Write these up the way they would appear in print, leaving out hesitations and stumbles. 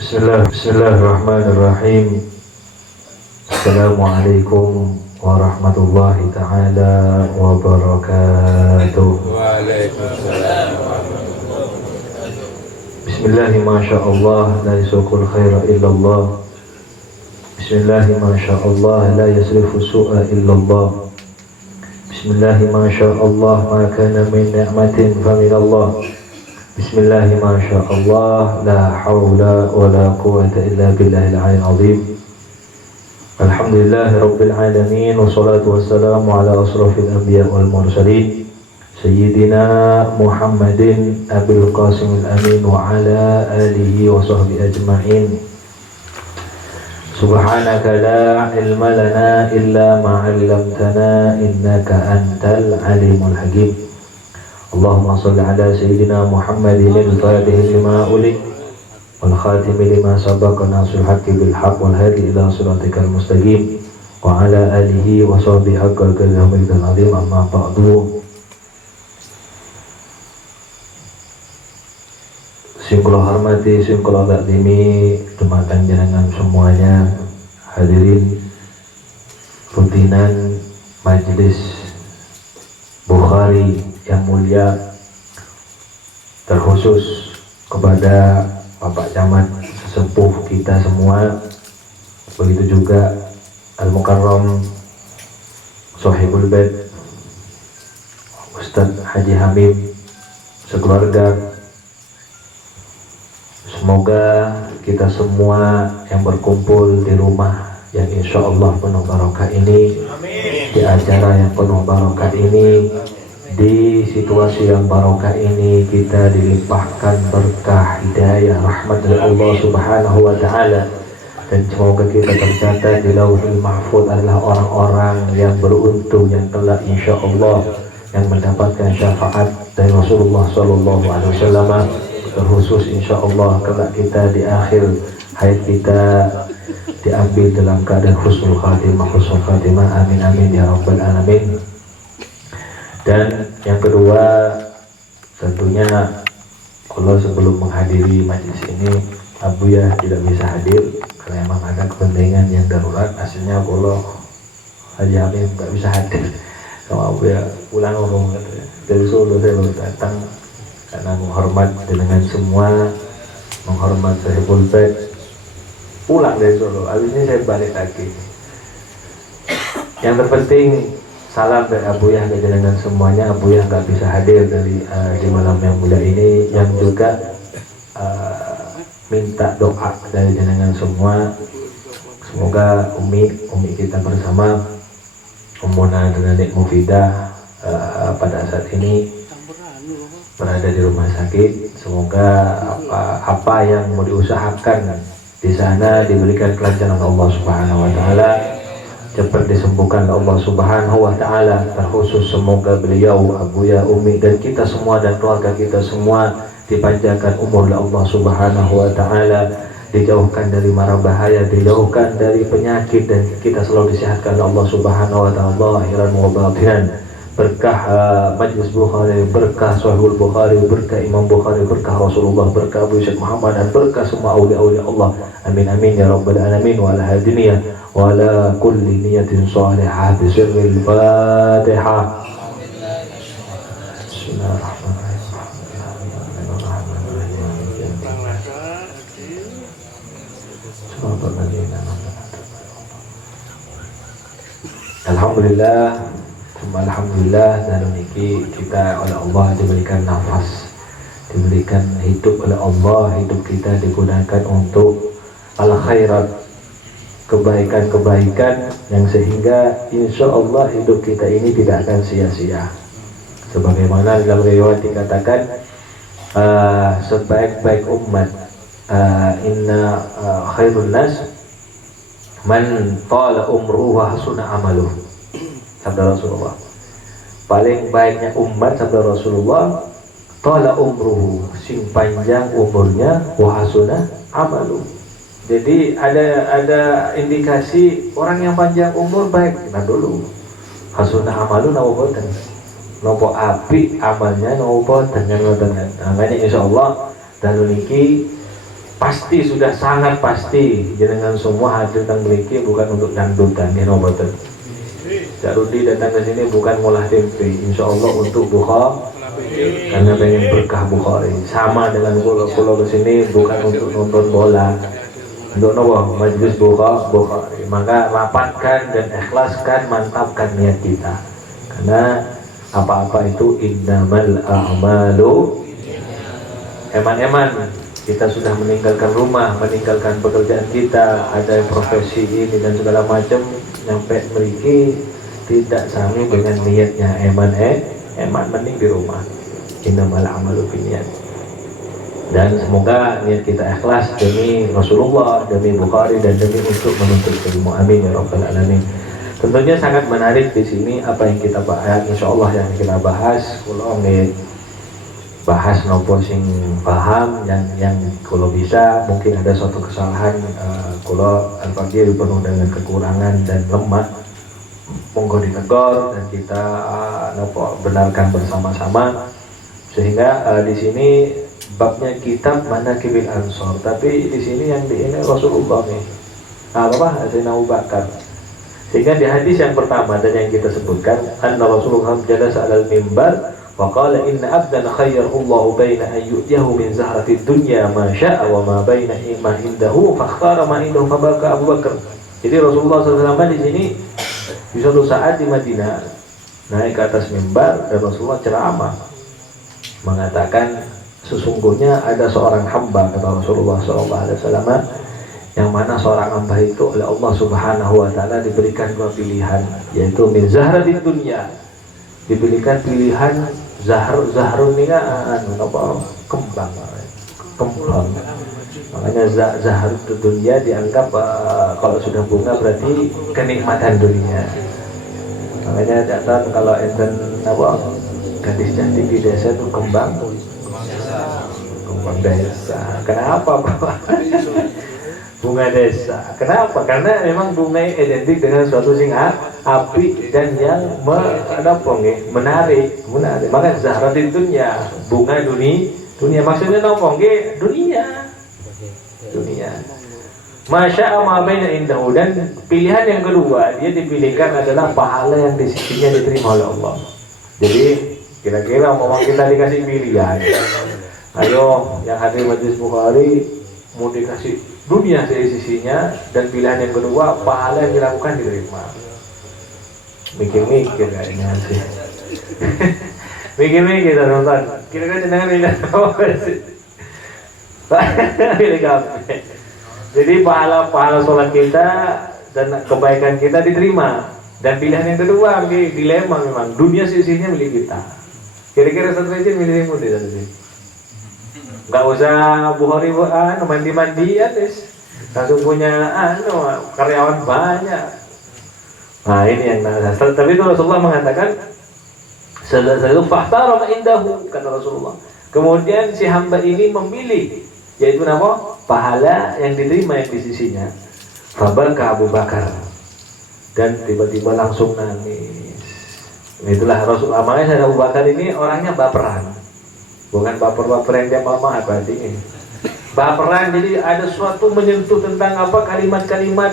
Bismillahirrahmanirrahim. Assalamualaikum warahmatullahi ta'ala wabarakatuh. Waalaikumsalam. Bismillahi masya'allah la yasukul khaira illallah. Bismillahi masya'allah la yasrifu su'a illallah. Bismillahi masya'allah ma kana min ni'matin faminallah. Bismillahi masya'allah la hawla wa la quwata illa billahil aliyyil azim. Alhamdulillahi rabbil alamin wassalatu wassalamu ala asrafil anbiya wal mursalin sayyidina Muhammadin abil qasimil amin wa ala alihi wa sahbihi ajma'in. Subhanaka la ilma lana illa ma 'allamtana innaka antal alimul hakim. Allahumma salli ala sayyidina Muhammadin al-fatih lima ulik wal khatim lima sabaqa nasul haqqi bil haqq wal hadi ila siratikal mustaqim wa ala alihi wa sahbihi haqqal qadri wal azim amma ba'du. Sing kula hormati, sing kula takzimi dumateng jenengan semuanya, hadirin rutinan majelis Bukhari yang mulia, terkhusus kepada Bapak Camat sesepuh kita semua, begitu juga Al-Mukarram Sohibul Bait Ustadz Haji Hamid sekeluarga. Semoga kita semua yang berkumpul di rumah yang insya Allah penuh barokah ini, di acara yang penuh barokah ini, di situasi yang barokah ini, kita dilimpahkan berkah, hidayah, rahmat dari Allah Subhanahu wa Ta'ala, dan semoga kita tercatat di Lauhul Mahfuz adalah orang-orang yang beruntung yang kelak insya Allah yang mendapatkan syafaat dari Rasulullah Sallallahu Alaihi Wasallam. Terkhusus insya Allah kelak kita di akhir hayat kita diambil dalam keadaan husnul khatimah, amin amin ya rabbal alamin. Dan yang kedua, tentunya kalau sebelum menghadiri majelis ini Abu ya tidak bisa hadir karena memang ada kepentingan yang darurat. Aslinya kalau Haji Hamid nggak bisa hadir, sama Abu ya pulang ngomong dari Solo, saya baru datang karena menghormat dengan semua, menghormat Sohibul Bait, pulang dari Solo. Habis ini saya balik lagi. Yang terpenting salam dari Abu Yah dengan semuanya. Abu Yah nggak bisa hadir dari di malam yang mulia ini, yang juga minta doa dari jenengan semua. Semoga umi kita bersama, Ummuna dengan Nek Mufidah pada saat ini berada di rumah sakit. Semoga apa yang mau diusahakan di sana diberikan kelancaran Allah Subhanahu wa Ta'ala, cepat disembuhkan Allah Subhanahu wa Ta'ala. Terkhusus semoga beliau, Abu ya, Umi dan kita semua dan keluarga kita semua dipanjangkan umur oleh Allah Subhanahu wa Ta'ala, dijauhkan dari mara bahaya, dijauhkan dari penyakit, dan kita selalu disehatkan oleh Allah Subhanahu wa Ta'ala lahiran wa batinan. Berkah Majlis Bukhari, berkah Sahihul Bukhari, berkah Imam Bukhari, berkah Rasulullah, berkah Abu Syekh Muhammad, dan berkah semua awliya Allah. Amin amin ya rabbal alamin. Wa ala hadiniyah wa ala kulli niyatin salihah bi sirril Fatihah. Alhamdulillah, alhamdulillah, dan niki kita oleh Allah diberikan nafas, diberikan hidup oleh Allah. Hidup kita digunakan untuk al khairat, kebaikan-kebaikan yang sehingga insya Allah hidup kita ini tidak akan sia-sia. Sebagaimana dalam riwayat dikatakan sebaik-baik umat, inna khairun nas man tala umruhu wa hasuna amaluhu, sabda Rasulullah. Paling baiknya umat, sabda Rasulullah, tala umruhu, sing panjang umurnya, wa hasuna amaluhu. Jadi ada indikasi orang yang panjang umur baik. Nah dulu hasuna amalu nawaboten, nopo api amalnya nopo dengan namanya insyaallah. Dan niki pasti sudah sangat pasti jenengan semua hadir dan memiliki bukan untuk dangdutan ya noboten. Cak Rudi datang ke sini bukan ngolah tempe, insya Allah untuk buka karena pengen berkah Bukhari. Sama dengan pulau ke sini bukan untuk nonton bola, untuk nopo majelis Bukhari. Maka rapatkan dan ikhlaskan, mantapkan niat kita. Karena apa-apa itu innamal a'malu eman-eman. Kita sudah meninggalkan rumah, meninggalkan pekerjaan kita, ada profesi ini dan segala macam, nyampe meriki tidak sami dengan niatnya eman mending di rumah. Innamal a'malu binniyat. Dan semoga niat kita ikhlas demi Rasulullah, demi Bukhari dan demi untuk menuntut ilmu. Amin ya rabbal alamin. Tentunya sangat menarik di sini apa yang kita bahas, insyaallah yang kita bahas. Kalau bahas nopo sing paham yang kalau bisa mungkin ada suatu kesalahan kalau al-fakir penuh dengan kekurangan dan lemah monggo ditegur dan kita nopo benarkan bersama-sama sehingga di sini babnya kitab Manaqibil Ansor, tapi di sini yang di ini Rasulullah nih Sayyidina Abu Bakar, sehingga di hadis yang pertama dan yang kita sebutkan anna Rasulullah jalasa alal mimbar وقال إن عبدا خيره الله بين أن يؤتيه من زهرة الدنيا ما شاء وما بين ما عنده فاختار ما عنده فبكى Abu Bakar. Jadi Rasulullah SAW di sini di suatu saat di Madinah naik ke atas mimbar dan Rasulullah ceramah mengatakan sesungguhnya ada seorang hamba kata Rasulullah SAW yang mana seorang hamba itu oleh Allah Subhanahu Wa Taala diberikan dua pilihan, yaitu min zahratid dunya, diberikan pilihan zahrun ini apa kembang, makanya zahrun dunia dianggap kalau sudah bunga berarti kenikmatan dunia. Makanya datang kalau enten apa gadis cantik di desa itu kembang desa. Kenapa Pak? Bunga desa. Kenapa? Karena memang bunga identik dengan suatu sing api dan yang menarik. Maka zahratin dunya, bunga dunia maksudnya nopo nggih dunia. Masya Allah baina indahu, dan pilihan yang kedua dia dipilihkan adalah pahala yang di sisinya diterima oleh Allah. Jadi kira-kira mau kita dikasih pilihan, ayo yang hadir majelis Bukhari mau dikasih dunia dari sisinya dan pilihan yang kedua pahala yang dilakukan diterima. Mikir-mikir kayaknya sih. Mikir-mikir nonton. Kira-kira jenengan tidak apa sih? Jadi pahala sholat kita dan kebaikan kita diterima, dan pilihan yang kedua dilema memang dunia sisinya milik kita. Kira-kira satu aja milihmu deh satu sih. Gak usah Bukhari mandi-mandian langsung punya karyawan banyak. Nah ini yang nasab. Tapi itu Rasulullah mengatakan selalu fahtara ma indahu, kata Rasulullah. Kemudian si hamba ini memilih, yaitu nama pahala yang diterima yang di sisinya. Fabaka Abu Bakar, dan tiba-tiba langsung nangis. Itulah Rasulullah. Makanya saya Abu Bakar ini orangnya baperan. Bukan baper-baper yang dia mama apa ini. Baperan, jadi ada suatu menyentuh tentang apa kalimat-kalimat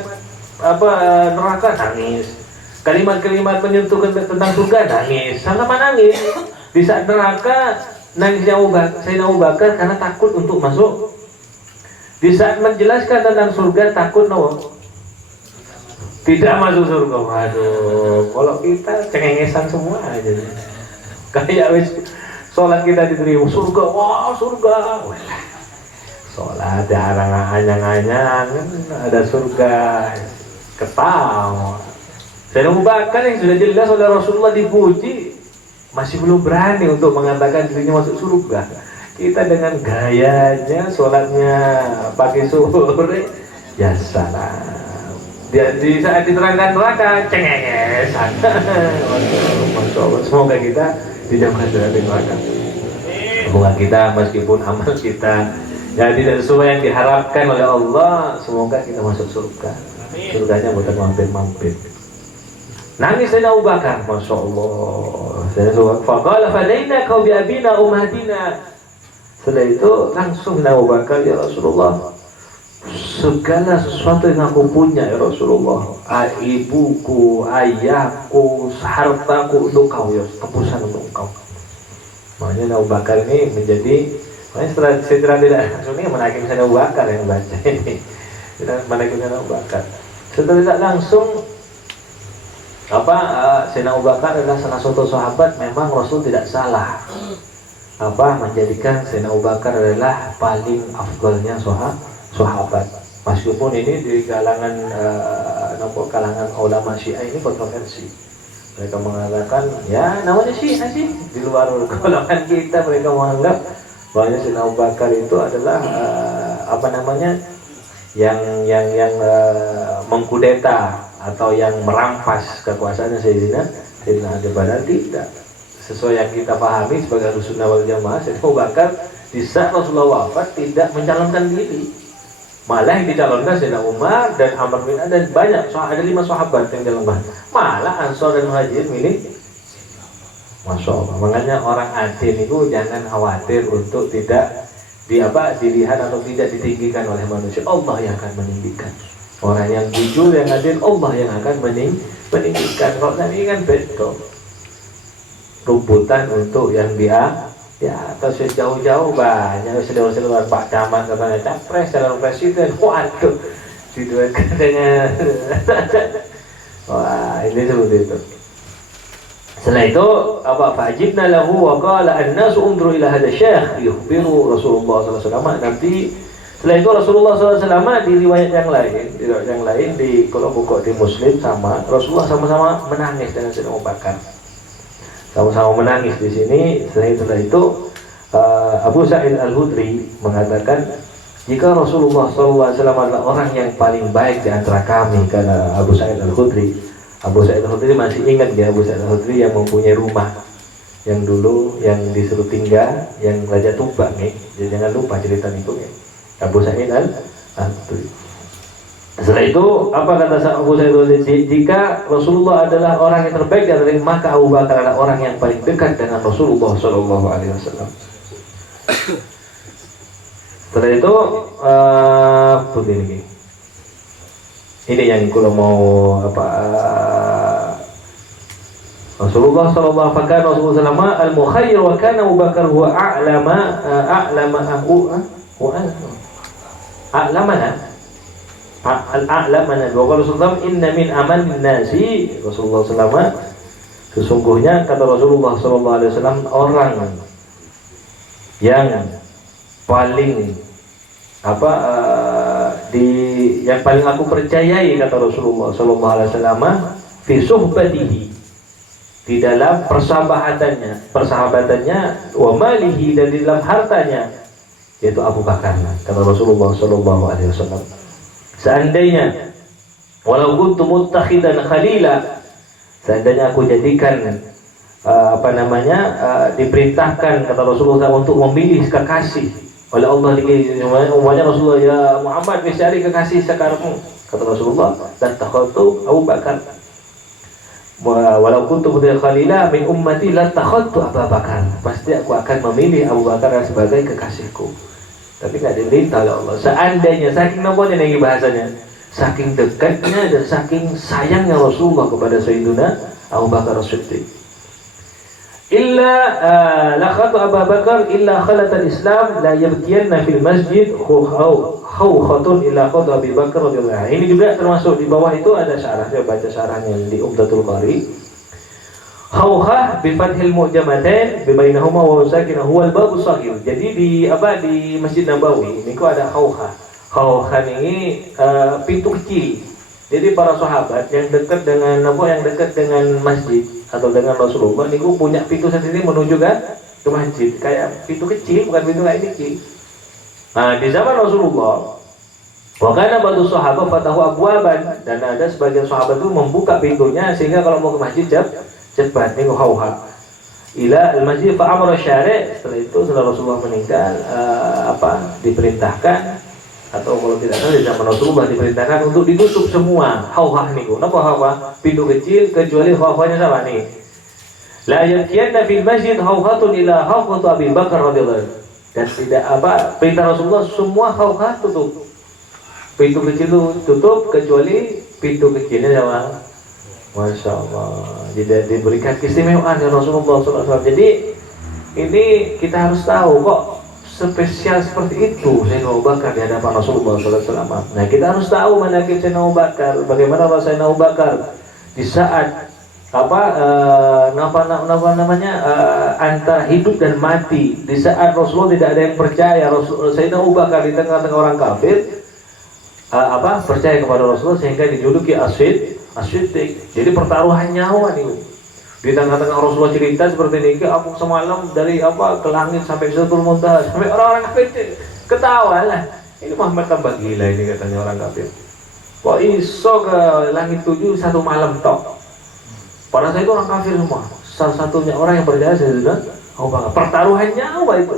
apa neraka nangis. Kalimat-kalimat menyentuh tentang surga nangis. Sama nangis. Di saat neraka nangisnya Sayyidina Abu Bakar karena takut untuk masuk. Di saat menjelaskan tentang surga takut tidak masuk surga. Waduh, kalau kita cengengesan semua aja. Kayak wis sholat kita diterima surga, wah surga. Sholat ada anyang-anyang, ada surga, ketawa. Sayyidina Abu Bakar yang sudah jelas oleh Rasulullah dipuji, masih belum berani untuk mengatakan dirinya masuk surga. Kita dengan gayanya, sholatnya pakai sore, ya salam. Di saat diterangkan neraka, cengengesan. Masya Allah, semoga kita dijauhkan dari neraka. Semoga kita meskipun amal kita ya tidak sesuai yang diharapkan oleh Allah, semoga kita masuk surga. Surganya bukan mampir-mampir. Nangis Sayyidina Abu Bakar, Masya Allah. Faqala fadaina kau bi abina ummatina. Setelah itu langsung Abu Bakar, ya Rasulullah, segala sesuatu yang aku punya ya Rasulullah, ibuku, ayahku, hartaku untuk kau ya, tebusan untuk kau. Makanya Abu Bakar ini menjadi, makanya secara tidak langsung ini menaiki misalnya Abu Bakar yang baca ini, menaiki Abu Bakar. Secara tidak langsung Sayyidina Abu Bakar adalah salah satu sahabat, memang Rasul tidak salah menjadikan Sayyidina Abu Bakar adalah paling afdalnya sahabat. Meskipun ini di kalangan kalangan ulama Syiah ini kontroversi. Mereka mengatakan ya namanya Syiah sih, di luar golongan kita mereka menganggap bahwa Sayyidina Abu Bakar itu adalah yang mengkudeta atau yang merampas kekuasaannya Sayyidina Ali. Padahal tidak. Sesuai yang kita pahami sebagai Ahlussunnah wal Jamaah, Sayyidina Abu Bakar di saat Rasulullah wafat tidak mencalonkan diri. Malah yang dicalonkan Sayyidina Umar dan Amr bin As, dan banyak, ada 5 sahabat yang dicalonkan. Malah Ansor dan Muhajirin milih. Masya Allah. Makanya orang adil itu jangan khawatir untuk tidak dilihat atau tidak ditinggikan oleh manusia. Allah yang akan meninggikan. Orang yang jujur, yang adil, Allah yang akan meninggikan. Kalau tadi kan betul. Rubutan untuk yang dia atau sejauh-jauh banyak seluruh Pak Camat katanya capres calon presiden, waduh diduetkan dengan wah ini seperti itu. Setelah itu fa'ajibna lahu wa qala an-nasu unzuru ila hadha syekh yukhbiru Rasulullah sallallahu alaihi wasallam. Nanti setelah itu Rasulullah SAW di riwayat yang lain di kalau buka di Muslim sama Rasulullah sama-sama menangis dengan Sayyidina Abu Bakar. Sama-sama menangis di sini. Setelah itu Abu Sa'id Al-Khudri mengatakan, jika Rasulullah SAW adalah orang yang paling baik di antara kami, karena Abu Sa'id Al-Khudri masih ingat ya, Abu Sa'id Al-Khudri yang mempunyai rumah yang dulu yang disuruh tinggal, yang Raja Tumbang nih. Jadi jangan lupa cerita itu ya. Abu Sa'id Al-Khudri. Setelah itu apa kata Abu Sa'id Al-Khudri? Jika Rasulullah adalah orang yang terbaik dari, maka Abu Bakar adalah orang yang paling dekat dengan Rasulullah Shallallahu Alaihi Wasallam. Setelah itu begini. Ini yang kalau mau Rasulullah Shallallahu Alaihi Wasallam al-mukhayyir wa kana Abu Bakar huwa a'lamana wa Rasulullah inna min aman nasi. Rasulullah SAW sesungguhnya kata Rasulullah SAW orang yang paling yang paling aku percayai kata Rasulullah SAW fi suhbatihi, di dalam persahabatannya wa malihi, dan di dalam hartanya, yaitu Abu Bakar kata Rasulullah SAW. Seandainya walau kuntu muttakhidan khalila, seandainya aku jadikan diperintahkan kata Rasulullah untuk memilih kekasih oleh Allah, umpamanya Rasulullah, ya Muhammad cari kekasih sekarang, kata Rasulullah, dan takhatu Abu Bakar. Walau kuntu muttakhidan khalila min ummati la takhatu Abu Bakar, pasti aku akan memilih Abu Bakar sebagai kekasihku. Tapi nggak diperintah oleh Allah. Seandainya, saking namanya lagi bahasanya, saking dekatnya dan saking sayangnya Rasulullah kepada Sayyidina Abu Bakar As-Siddiq. Illa lakhatu Abu Bakar illa khalat al-Islam la yabkiyanna fil masjid khawkhatun illa khatu Abu Bakar radhiyallahu anhu. Ini juga termasuk di bawah itu ada syarah. Saya baca syarahnya di Umdatul Qari. Khawkhah bi fathil mu'jamatain bi bainahuma wa sakinah huwal babu shaghir. Jadi di Masjid Nabawi ini kok ada khawkhah. Khawkhah ini pintu kecil. Jadi para sahabat yang dekat dengan masjid atau dengan Rasulullah niku punya pintu sendiri menuju ke masjid, kayak pintu kecil, bukan pintu lain kecil. Nah, di zaman Rasulullah wa kana ba'du sahabat fatahu abwaban, dan ada sebagian sahabat itu membuka pintunya sehingga kalau mau ke masjid cepat nih khawha ila al-masjid fa amara syari'. Setelah Rasulullah meninggal diperintahkan, atau kalau tidak salah di zaman Rasulullah diperintahkan untuk ditutup semua khawha niku. Napa khawha? Pintu kecil kecuali khawhanya sama nih. La yakiyanna fil masjid khawhatun ila khawhatu Abi Bakar radhiyallahu anhu. Dan tidak perintah Rasulullah semua khawha tutup. pintu kecil itu tutup kecuali pintu kecilnya ya Bang. Masya Allah. Jadi diberikan keistimewaan oleh Rasulullah SAW. Jadi ini kita harus tahu kok spesial seperti itu Sayyidina Abu Bakar di hadapan Rasulullah SAW. Nah kita harus tahu mana Sayyidina Abu Bakar, bagaimana Sayyidina Abu Bakar di saat antara hidup dan mati, di saat Rasulullah tidak ada yang percaya, Sayyidina Abu Bakar di tengah-tengah orang kafir percaya kepada Rasulullah sehingga dijuluki As-Siddiq. Jadi pertaruhan nyawa nih. Di tengah-tengah Rasulullah cerita seperti ini, aku semalam dari ke langit sampai Sidratul Muntaha, sampai orang-orang kafir ketawa lah. Ini Muhammad tambah gila ini katanya orang kafir. Kok iso ke langit 7 satu malam tok? Padahal saya itu orang kafir semua. Salah satunya orang yang percaya Sayyidina Abu Bakar. Pertaruhan nyawa itu.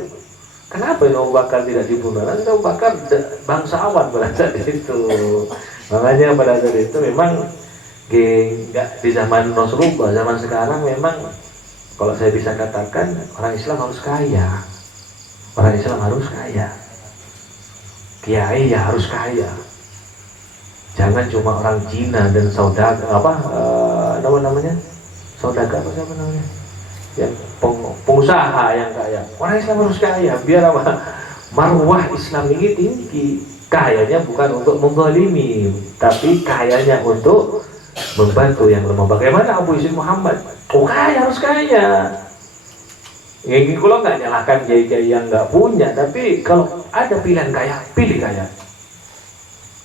Kenapa Abu Bakar tidak dibunuh? Karena Abu Bakar bangsawan pada saat itu. Makanya pada saat itu memang nggak di zaman Rasulullah, zaman sekarang memang kalau saya bisa katakan orang Islam harus kaya, orang Islam harus kaya, kiai ya harus kaya, jangan cuma orang Cina dan saudagar saudagar apa namanya, yang pengusaha yang kaya. Orang Islam harus kaya biar marwah Islam ini tinggi. Kayanya bukan untuk menzalimi, tapi kayanya untuk membantu yang lemah. Bagaimana Abu Yazid Muhammad? Kaya harus kaya. Yang kalau nggak nyalahkan kiai-kiai yang nggak punya, tapi kalau ada pilihan kaya, pilih kaya.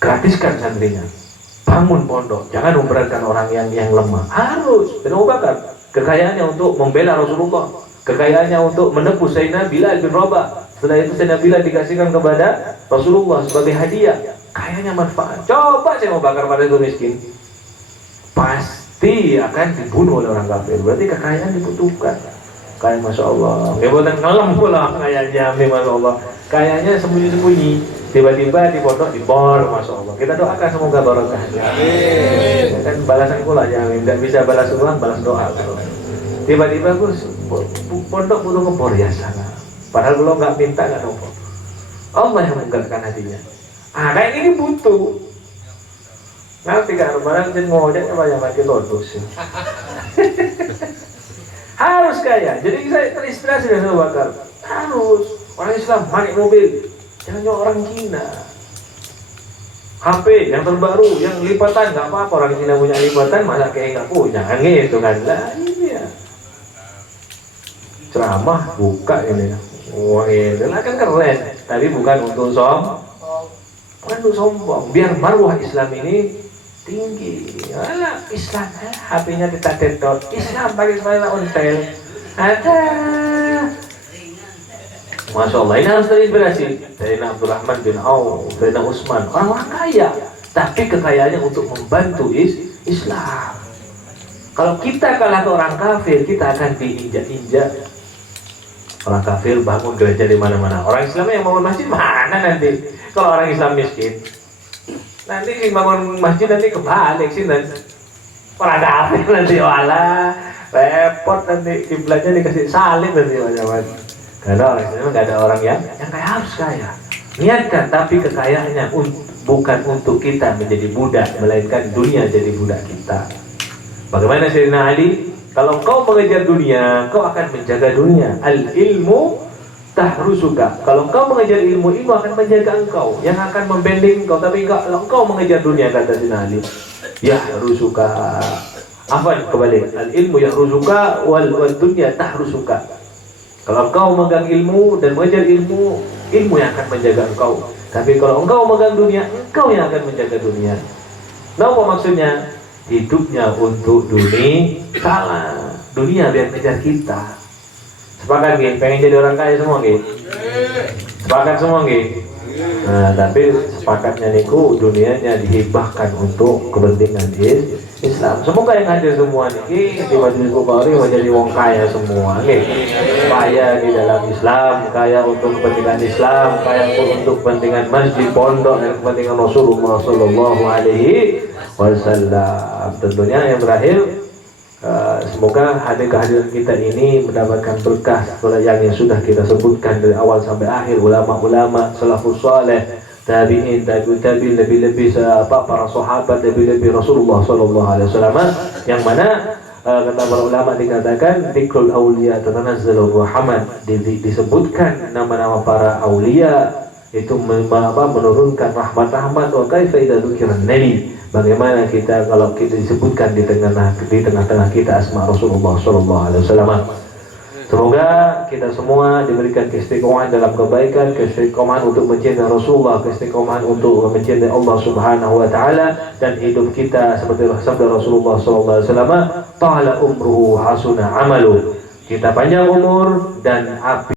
Gratiskan santrinya, bangun pondok, jangan memberatkan orang yang lemah. Harus. Dan Abu Bakar kekayaannya untuk membela Rasulullah, kekayaannya untuk menebus Sayyidina Bilal bin Rabah. Setelah itu Sayyidina Bilal dikasihkan kepada Rasulullah sebagai hadiah. Kayanya manfaat. Coba saya mau bakar pada itu miskin, pasti akan dibunuh oleh orang kafir. Berarti kekayaan dibutuhkan. Kayak Masya Allah, kebutuhan ngelam pula kayaknya, Masya Allah. Kayaknya sembunyi-sembunyi, tiba-tiba di pondok dibor, Masya Allah. Kita doakan semoga barokah. Amin. Kan balasan pula ya, tidak bisa balas uang, balas doa. Tiba-tiba pondok butuh ngebor ya sana. Padahal kalau nggak minta nggak ngebor. Allah yang menggerakkan hatinya. Kayak ini butuh. Nanti kan barang jadi ngojek banyak lagi lodos. Harus kaya. Jadi saya terinspirasi dari Abu Bakar. Harus orang Islam naik mobil, jangan cuma orang Cina. HP yang terbaru, yang lipatan nggak apa-apa. Orang Cina punya lipatan, masa kayak nggak punya? Kan gitu kan? Lah ini ya. Ceramah buka ini. Wah ini lah kan keren. Tapi bukan untuk bukan untuk sombong. Biar marwah Islam ini tinggi. Alah, Islam HP-nya ditatet-tot. Islam pakai sepeda ontel. Ada. Masya Allah, ini harus terinspirasi. Sayyidina Abdurrahman bin Auf, Sayyidina Utsman, orang kaya, tapi kekayaannya untuk membantu Islam. Kalau kita kalah ke orang kafir, kita akan diinjak-injak. Orang kafir bangun gereja di mana-mana. Orang Islam yang bangun masjid mana nanti? Kalau orang Islam miskin, nanti bangun masjid nanti kebalik sih nanti. Orang kafir nanti wala repot nanti kiblatnya dikasih salib nanti macam-macam. Karena orang Islam nggak ada orang yang kaya harus kaya. Niatkan, tapi kekayaannya bukan untuk kita menjadi budak, melainkan dunia jadi budak kita. Bagaimana Sayyidina Ali? Kalau kau mengejar dunia, kau akan menjaga dunia. Al-ilmu tahrusuka. Kalau engkau mengejar ilmu akan menjaga engkau, yang akan membanding engkau. Tapi kalau engkau mengejar dunia, kata Sayyidina Ali, yahrusuka. Afwan, kebalik. Al-ilmu yahrusuka wal dunya tahrusuka. Kalau engkau memegang ilmu dan mengejar ilmu yang akan menjaga engkau. Tapi kalau engkau memegang dunia, engkau yang akan menjaga dunia. Nah, apa maksudnya? Hidupnya untuk dunia, salah. Dunia biar kejar kita. Sepakat nggih? Pengen jadi orang kaya semua nggih? Sepakat semua nggih? Nah, tapi sepakatnya niku dunianya dihibahkan untuk kepentingan Islam. Semoga yang hadir semua nih di Majelis Bukhari menjadi wong kaya semua nih. Kaya di dalam Islam, kaya untuk kepentingan Islam, kaya untuk kepentingan masjid, pondok, dan kepentingan Rasulullah Alaihi Wasallam. Tentunya yang terakhir, semoga kehadiran kita ini mendapatkan berkah yang sudah kita sebutkan dari awal sampai akhir. Ulama-ulama salafus saleh, tabi'in, tabi'in, lebih-lebih para sahabat, lebih-lebih Rasulullah sallallahu alaihi wasallam, yang mana kata para ulama dikatakan dzikrul auliya tatanazzalu rahmat, disebutkan nama-nama para aulia itu menurunkan rahmat-rahmat. Wa kaifa idza dzukira nabi, bagaimana kita kalau kita disebutkan di tengah-tengah kita asma Rasulullah sallallahu alaihi wasallam. Semoga kita semua diberikan keistiqomahan dalam kebaikan, keistiqomahan untuk mencintai Rasulullah, keistiqomahan untuk mencintai Allah Subhanahu wa taala, dan hidup kita seperti sabda Rasulullah sallallahu alaihi wasallam, ta'ala umruhu hasuna amalu. Kita panjang umur dan api